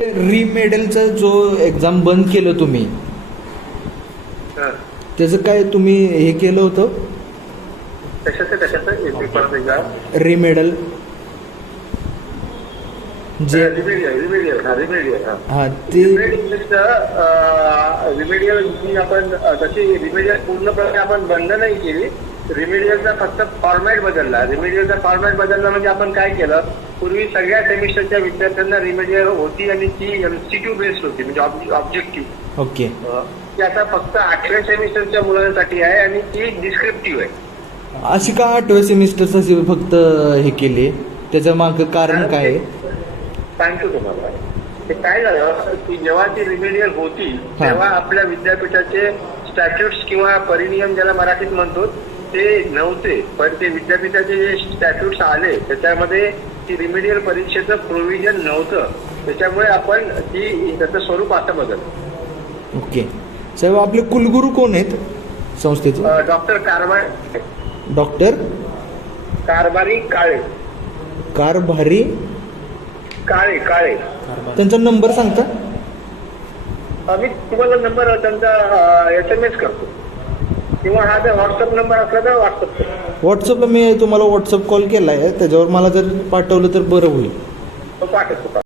रीमेडलचा जो एक्झाम बंद केलं तुम्ही, हा. त्याचं काय तुम्ही हे केलं होतं? कशाचं रीमेडल जे रिमेडियल हा ते रिमेडियल आपण तशी रिमेडियल पूर्णपणे आपण बंद नाही केली. रिमेडियलचा फक्त फॉर्मॅट बदलला. रिमेडियलचा फॉर्मॅट बदलला म्हणजे आपण काय केलं, पूर्वी सगळ्या सेमिस्टरच्या विद्यार्थ्यांना रिमेडियल होती आणि ती एमसीक्यू बेस्ड होती, म्हणजे ऑब्जेक्टिव्ह. ओके. ती आता फक्त 8व्या सेमिस्टरच्या मुलांसाठी आहे आणि ती डिस्क्रिप्टिव्ह आहे. अशी का 8व्या सेमिस्टरचं फक्त हे केले? त्याच्या मागं कारण काय आहे? सांगतो तुम्हाला. ते काय झालं की जेव्हा ती रिमेडियल होती तेव्हा आपल्या विद्यापीठाचे स्टॅट्यूट्स किंवा परिनियम ज्याला मराठीत म्हणतो ते नव्हते. पण ते विद्यापीठाचे जे स्टॅट्यूट्स आले त्याच्यामध्ये ती रिमेडियल परीक्षेचं प्रोव्हिजन नव्हतं. त्याच्यामुळे आपण त्याचं स्वरूप असं बदललं. ओके साहेब, आपले कुलगुरू कोण आहेत संस्थेचे? डॉक्टर डॉक्टर कारभारी काळे. कारभारी काळे काळे त्यांचा नंबर सांगता? मी तुम्हाला नंबर त्यांचा SMS करतो किंवा हा जर व्हॉट्सअप नंबर असला तर व्हॉट्सअप करतो. व्हॉट्सअपला मी तुम्हाला व्हॉट्सअप कॉल केला आहे, त्याच्यावर मला जर पाठवलं तर बरं होईल. पाठवतो.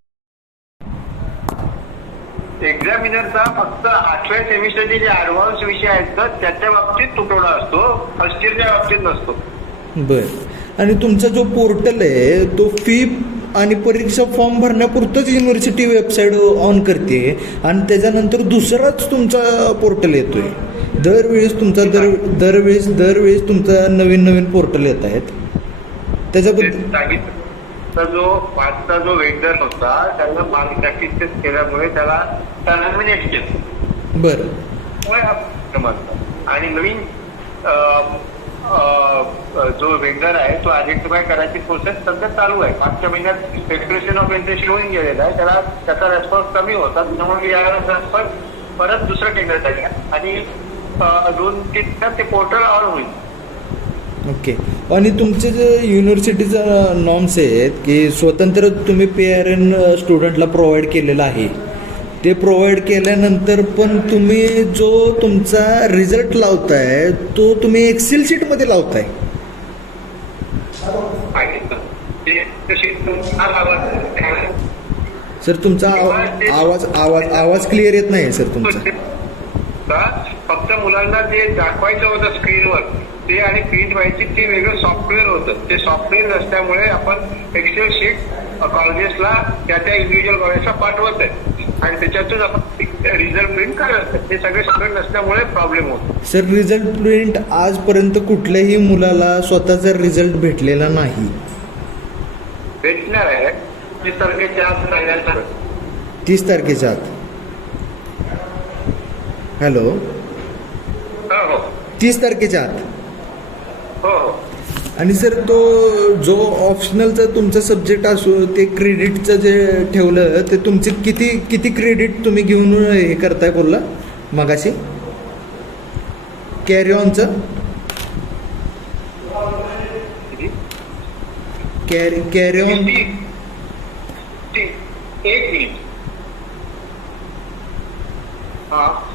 एक्झामिनरचा फक्त 8व्या सेमिस्टरचे जे ऍडव्हान्स विषय आहेत तर त्याच्या बाबतीत तुटवडा असतो, फर्स्ट इयरच्या बाबतीत नसतो. बर. आणि तुमचा जो पोर्टल आहे तो फी आणि परीक्षा फॉर्म भरण्यापुरतंच युनिव्हर्सिटी वेबसाईट ऑन करते आणि त्याच्यानंतर दुसराच तुमचा पोर्टल येतोय. दरवेळेस तुमचा दरवेळेस तुमचा नवीन पोर्टल येत आहेत. त्याच्याबद्दल तर जो पाचचा जो वेंडर होता त्याला माल प्रॅक्टिस केल्यामुळे त्याला टर्मिनेट केलं. बरं. आणि नवीन जो वेंडर आहे तो आयडेंटिफाय करायची प्रोसेस सध्या चालू आहे. मागच्या महिन्यात एक्सप्रेशन ऑफ इंटरेस्ट होऊन गेलेला आहे, त्याला त्याचा रेस्पॉन्स कमी होता, त्यामुळे या रेस्पॉन्स परत दुसरं टेंडर झाले आणि 2-3 दिवसात ते पोर्टल ऑन होईल. ओके. आणि तुमचे जे युनिव्हर्सिटीचं नॉर्म्स आहेत की स्वतंत्र तुम्ही PRN स्टुडंटला प्रोव्हाइड केलेला आहे, ते प्रोव्हाइड केल्यानंतर पण तुम्ही जो तुमचा रिझल्ट लावताय तो तुम्ही एक्सेल शीटमध्ये लावताय. सर तुमचा आवाज क्लिअर येत नाही सर तुमचा. फक्त मुलांना ते दाखवायचं होतं स्क्रीनवर ते आणि प्रिंट व्हायची ते वेगळं सॉफ्टवेअर होतं. ते सॉफ्टवेअर नसल्यामुळे आपण एक्सेल शीट कॉलेजेसला त्या इंडिव्हिज्युअल कॉलेजला पाठवत आहे आणि त्याच्यातून आपण रिझल्ट प्रिंट करत. हे सगळे नसल्यामुळे प्रॉब्लेम होतो. सर रिझल्ट प्रिंट आजपर्यंत कुठल्याही मुलाला स्वतःचा रिझल्ट भेटलेला नाही. भेटणार आहे 30 तारखेच्या आत. 30 तारखेच्या आत. हॅलो. हो 30 तारखेच्या आत. हो. आणि सर तो जो ऑप्शनलचा तुमचा सब्जेक्ट असो ते क्रेडिटचं जे ठेवलं ते तुमचे किती क्रेडिट तुम्ही घेऊन हे करताय बोलला मगाशी? कॅरी ऑनचं carry on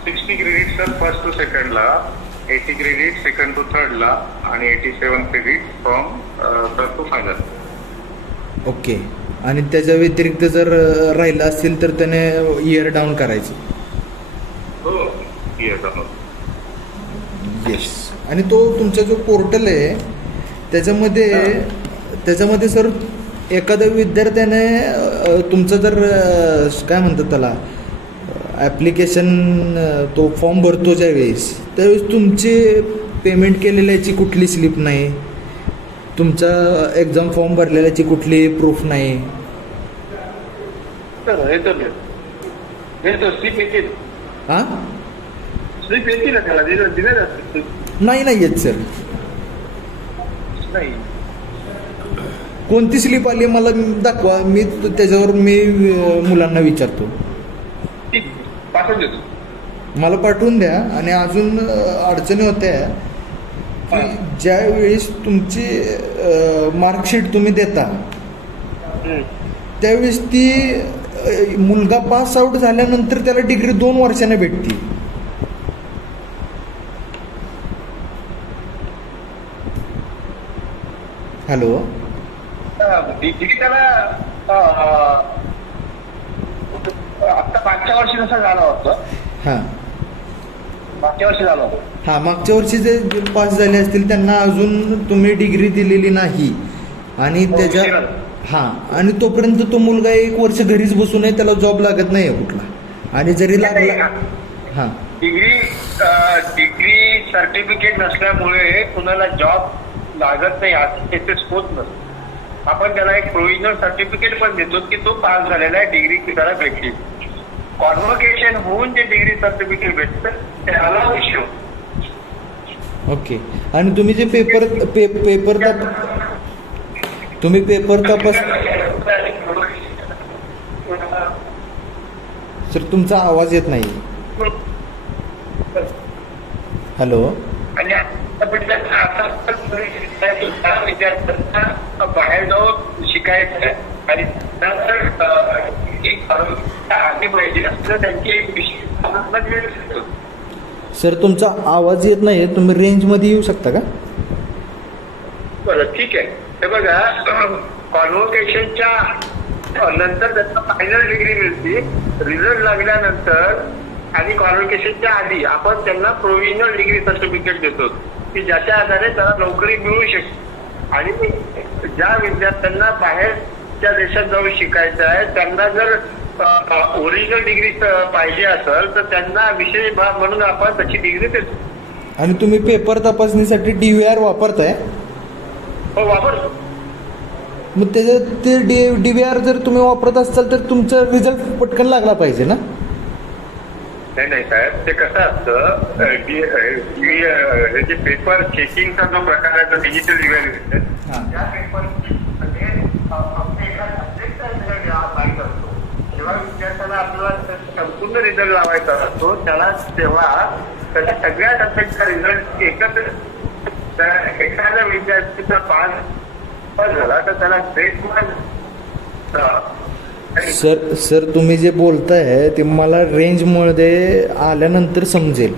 60 credit sir first to सेकंडला, 80 क्रेडिट सेकंड टू थर्डला आणि 87 credit from third to final. Okay. आणि त्याच्या व्यतिरिक्त जर राहिलं असतील तर त्याने इयर डाऊन करायचं. हो इयर डाऊन. येस. आणि तो तुमचा जो पोर्टल आहे त्याच्यामध्ये सर एखाद्या विद्यार्थ्याने तुमचं जर काय म्हणतात त्याला ॲप्लिकेशन तो फॉर्म भरतो त्यावेळेस तुमचे पेमेंट केलेल्याची कुठली स्लिप नाही, तुमचा एक्झाम फॉर्म भरलेल्याची कुठली प्रूफ नाही. हां स्लिप येते ना त्याला दिल्या नाही येत सर. नाही. कोणती स्लिप आली मला दाखवा, मी त्याच्यावर मुलांना विचारतो. पाठवून देतो. मला पाठवून द्या. आणि अजून अडचणी होत्या की ज्यावेळेस तुमची मार्कशीट तुम्ही देता त्यावेळेस ती मुलगा पास आउट झाल्यानंतर त्याला डिग्री 2 वर्षाने भेटते. हॅलो. डिग्री त्याला आता मागच्या वर्षी जसं झालं होतं, हां मागच्या वर्षी झालं होतं. हां मागच्या वर्षी जे पास झाले असतील त्यांना अजून तुम्ही डिग्री दिलेली नाही आणि त्याच्या हां आणि तोपर्यंत तो मुलगा 1 वर्ष घरीच बसून आहे, त्याला जॉब लागत नाही आहे कुठला, आणि जरी लागला हां डिग्री सर्टिफिकेट नसल्यामुळे कुणाला जॉब लागत नाही असं केसेस होत नसतं. आपण त्याला एक प्रोव्हिजनल सर्टिफिकेट पण देतो की तो पास झालेला आहे, डिग्री त्याला भेटली. कॉन्व्होकेशन होऊन जे डिग्री सर्टिफिकेट भेटतं त्याला इश्यू. ओके. आणि तुम्ही जे तुम्ही पेपर तपास सर तुमचा आवाज येत नाही. हॅलो. आणि विद्यार्थ्यांना बाहेर जाऊन शिकायचं आणि सर तुमचा आवाज येत नाही, तुम्ही रेंजमध्ये येऊ शकता का? बरं ठीक आहे. हे बघा, कॉन्व्होकेशनच्या नंतर त्यांना फायनल डिग्री मिळते. रिझल्ट लागल्यानंतर आणि कॉन्व्होकेशनच्या आधी आपण त्यांना प्रोव्हिजनल डिग्री सर्टिफिकेट देतो की ज्याच्या आधारे त्याला नोकरी मिळू शकते. आणि ज्या विद्यार्थ्यांना बाहेरच्या देशात जाऊन शिकायचं आहे त्यांना जर ओरिजिनल डिग्री पाहिजे असेल तर त्यांना विशेष भाग म्हणून आपण त्याची डिग्री देतो. आणि तुम्ही पेपर तपासणीसाठी DVR वापरताय? हो, वापरतो. मग त्याच्यात ते DVR जर तुम्ही वापरत असाल तर तुमचा रिझल्ट पटकन लागला पाहिजे ना? नाही साहेब, ते कसं असतं, हे जे पेपर चेकिंगचा जो प्रकार आहे तो डिजिटल इव्हॅल्युएशन, त्या पेपर जेव्हा विद्यार्थ्याला आपल्याला संपूर्ण रिझल्ट लावायचा असतो त्याला तेव्हा त्याच्या सगळ्या टप्प्याचा रिझल्ट एकत्र. एखाद्या विद्यार्थीचा पास झाला तर त्याला ग्रेड सर तुम्ही जे बोलताय ते मला रेंजमध्ये आल्यानंतर समजेल.